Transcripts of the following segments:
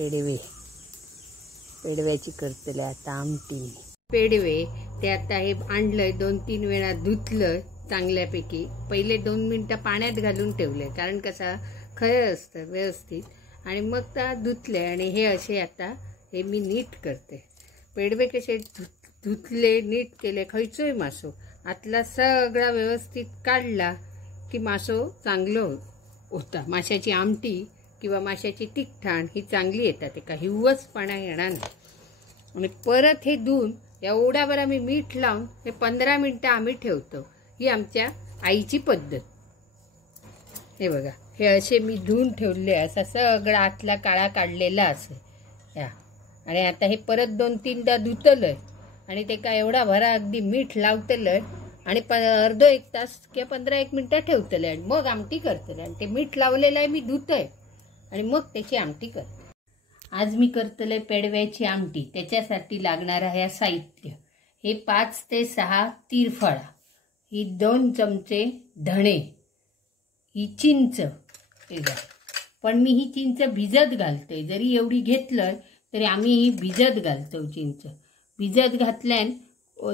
पेडवे पेडव्याची करतले आता आमटी। पेडवे ते आता हे आणलंय 2-3 वेळा धुतलंय चांगल्यापैकी। पहिले 2 मिनिटं पाण्यात घालून ठेवले कारण कसा खरं असतं व्यवस्थित, आणि मग त्या धुतले आणि हे असे आता हे मी नीट करते। पेडवे कसे धुतले नीट केले, खयचोय मासो आतला सगळा व्यवस्थित काढला की मासो चांगलं होता। माशाची आमटी किंवा माशाची तिखटाण ही चांगली येतात, एका हिवसपणा येणार नाही। आणि परत हे धुवून एवढ्यावर आम्ही मीठ लावून हे 15 मिनिटं आम्ही ठेवतो। ही आमच्या आईची पद्धत। हे बघा हे असे मी धुवून ठेवले, असा सगळा आतला काळा काढलेला असे या। आणि आता हे परत 2-3दा धुतलंय आणि ते का एवढा भरा अगदी मीठ लावतलंय आणि अर्धो 1 तास किंवा 15-1 मिनिटं ठेवतले आणि मग आमटी करतले। आणि ते मीठ लावलेलं आहे मी धुतय आणि मग त्याची आमटी करते। आज मी करतले पेडव्याची आमटी। त्याच्यासाठी लागणार आहे साहित्य हे 5 ते 6 तिरफळा, ही 2 चमचे धणे, ही चिंच, पण मी ही चिंच भिजत घालते। जरी एवढी घेतलं तरी आम्ही ही भिजत घालतो। चिंच भिजत घातल्यान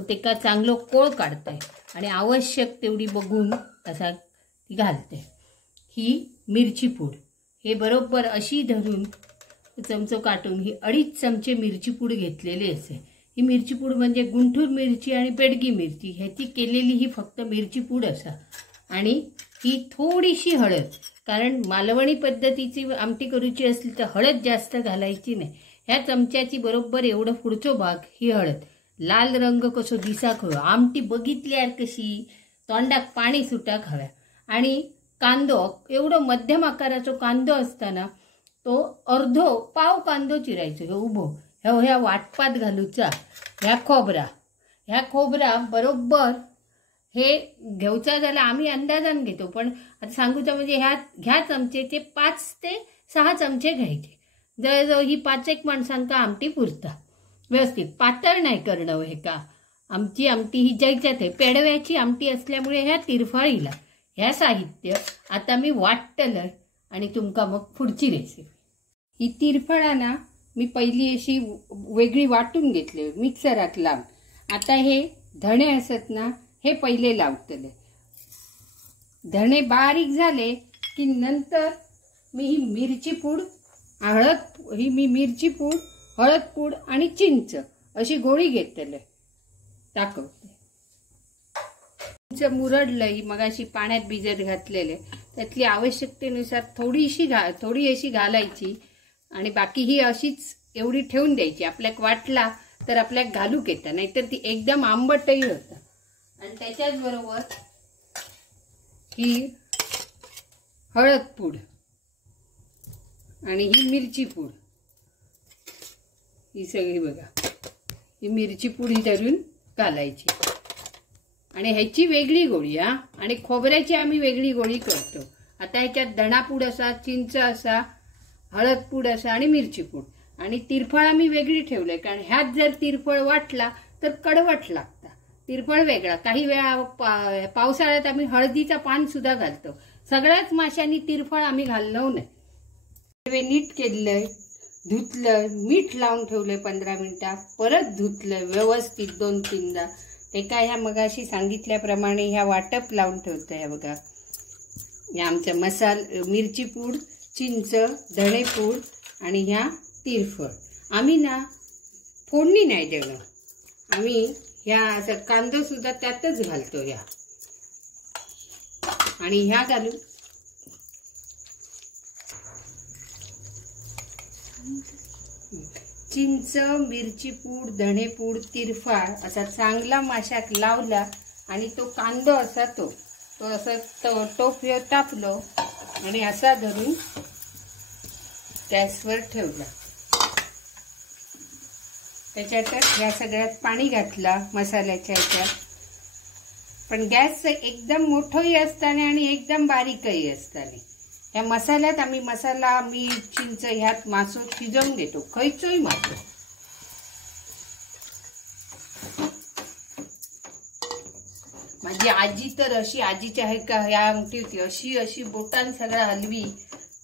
तेका चांगलं कोळ काढतंय आणि आवश्यक तेवढी बघून तसा ती घालते। ही मिरची पूड हे बरोबर अशी धरून चमचो काटून ही 2.5 चमचे मिरची पूड घेतलेली असे। ही मिरची पूड म्हणजे गुंठूर मिरची आणि बेडगी मिरची ह्याची केलेली ही फक्त मिरची पूड असा। आणि ही थोडीशी हळद, कारण मालवणी पद्धतीची आमटी करूची असली तर हळद जास्त घालायची नाही। ह्या चमच्याची बरोबर एवढं पुढचो भाग ही हळद। लाल रंग कसो दिसाक हवं, आमटी बघितल्यार कशी तोंडाक पाणी सुटाक हव्या। आणि कांदो एवढं मध्यम आकाराचो कांदो असताना तो अर्धो पाव कांदो चिरायचो ह्यो उभो, ह्या वाटपात घालूचा। ह्या खोबरा बरोबर हे घेऊचा झाला आम्ही अंदाजान घेतो, पण आता सांगूचा म्हणजे ह्या चमचेचे 5 ते 6 चमचे घ्यायचे। जवळजवळ ही 5-1 माणसांका आमटी पुरता। व्यवस्थित पातळ नाही करणं हे का। आमची आमटी ही ज्याच्यात आहे पेडव्याची आमटी असल्यामुळे ह्या तिरफळीला ह्या साहित्य आता मी वाटतलं आणि तुमका मग पुढची रेसिपी। ही तिरफळाना मी पहिली अशी वेगळी वाटून घेतली मिक्सरात लावून। आता हे धणे असत ना हे पहिले लावतले। धणे बारीक झाले की नंतर मी ही मिरची पूड हळद पूड आणि चिंच अशी गोळी घेतले टाकवते। चिंच मुरडलंय मगाशी पाण्यात भिजत घातलेले, त्यातली आवश्यकतेनुसार थोडी अशी घालायची आणि बाकी ही अशीच एवढी ठेवून द्यायची। आपल्याक वाटला तर आपल्याक घालूक येतं, नाहीतर ती एकदम आंबटही होतं। आणि त्याच्याच बरोबर ही हळद पूड आणि ही मिरची पूड, ही सगळी बघा ही मिरची पूड ही धरून घालायची। आणि ह्याची वेगळी गोळी आणि खोबऱ्याची आम्ही वेगळी गोळी करतो। आता ह्याच्यात धणापूड असा, चिंच असा, हळद पूड असा आणि मिरची पूड आणि तिरफळ आम्ही वेगळी ठेवले, कारण ह्यात जर तिरफळ वाटला तर कडवट लागता। तिरफळ वेगळा, काही वेळा पावसाळ्यात आम्ही हळदीचा पान सुद्धा घालतो। सगळ्याच माशांनी तिरफळ आम्ही घाललो नाही। नीट केलंय, धुतलं, मीठ लावून ठेवले 15 मिनिटं, परत धुतलं व्यवस्थित 2-3दा। ते काय ह्या मगाशी सांगितल्याप्रमाणे ह्या वाटप लावून ठेवतं। ह्या बघा या आमच्या मिरची पूड, चिंच, धणे पूड आणि ह्या तिरफळ। आम्ही ना फोडणी नाही देणं, आम्ही ह्या असं कांदो सुद्धा त्यातच घालतो या। आणि ह्या घालून चिंच, मिरची पूड, धणे पूड, तिरफळ असा चांगला माशाक लावला आणि तो कांदो असा तो असा टोप तापलो आणि असा धरून गॅसवर ठेवला। त्याच्यात या सगळ्यात पाणी घातला मसाल्याच्या ह्याच्यात, पण गॅस एकदम मोठोही असताना आणि एकदम बारीकही असताना। या मसाल्यात आम्ही मसाला, मीठ, चिंच ह्यात मासो शिजवून घेतो, खयचोही मासो। माझी आजी तर अशी आजीच्या ह्या आमटी होती, अशी बोटान सगळं हलवी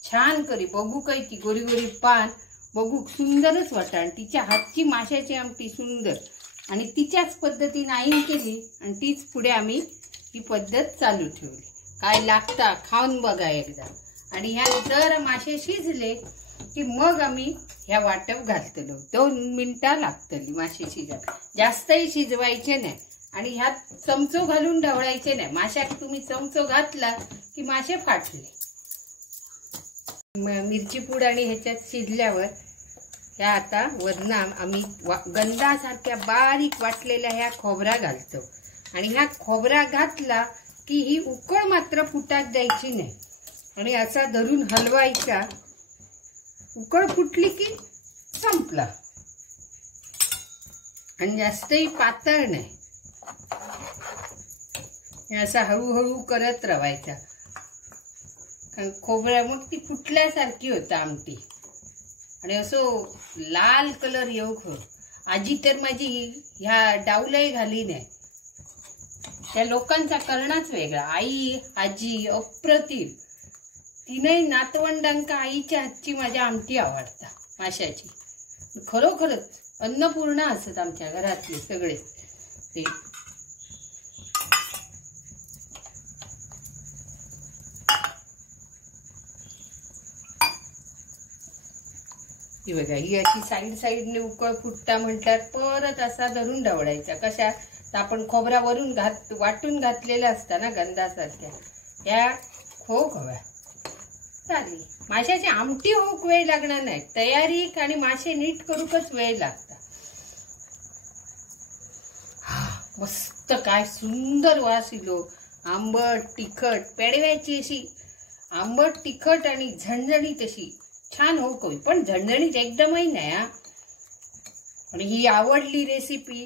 छान करी बघू काही ती गोरी गोरी पान बघू सुंदरच वाटा आणि तिच्या हातची माशाची आमटी सुंदर आणि तिच्याच पद्धतीने आईन केली आणि तीच पुढे आम्ही ही पद्धत चालू ठेवली. काय लागता खाऊन बघा एकदा. आणि ह्या जर मासे शिजले की मग आम्ही ह्या वाटप घालतलो. 2 मिनिटं लागतली मासे शिजायला, जास्तही शिजवायचे नाही आणि ह्यात चमचो घालून ढवळायचे नाही. माशात तुम्ही चमचो घातला की मासे फाटले. मिरची पूड आणि ह्याच्यात शिजल्यावर ह्या आता वरनं आम्ही गंधासारख्या बारीक वाटलेल्या ह्या खोबरा घालतो आणि ह्या खोबरा घातला की ही उकळ मात्र फुटात द्यायची नाही आणि असा धरून हलवायचा. उकळ फुटली की संपला आणि जास्तही पातळ नाही. असा हळूहळू करत राहायचा. खोबऱ्या मग ती फुटल्यासारखी होता आमटी आणि असं लाल कलर येऊ खो. आजी तर माझी ह्या डावलंही घाली नाही. त्या लोकांचा करणाच वेगळा. आई आजी अप्रतिम. तिने नातवंडांका आईच्या हातची माझ्या आमटी आवडता माशाची. खरोखरच अन्नपूर्णा असत आमच्या घरातले सगळे ते. ही बघा ही अशी साईडने उकळ फुटता म्हणतात परत असा धरून ढवळायचा. कशा तर आपण खोबरा वरून वाटून घातलेला असता ना गंधासारख्या या खोक हव्या चालेल. माशाची आमटी होक वेळ लागणार नाही. तयारी आणि मासे नीट करूकच वेळ लागता. मस्त काय सुंदर वास इलो. आंबट तिखट पेडव्याची अशी आंबट तिखट आणि झणझणीत अशी छान होक होई. पण झणझणीत एकदमही नाही हा. आणि ही आवडली रेसिपी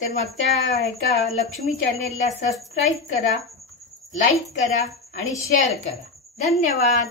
तर मग त्या एका लक्ष्मी चॅनेलला सबस्क्राईब करा, लाईक करा आणि शेअर करा. धन्यवाद.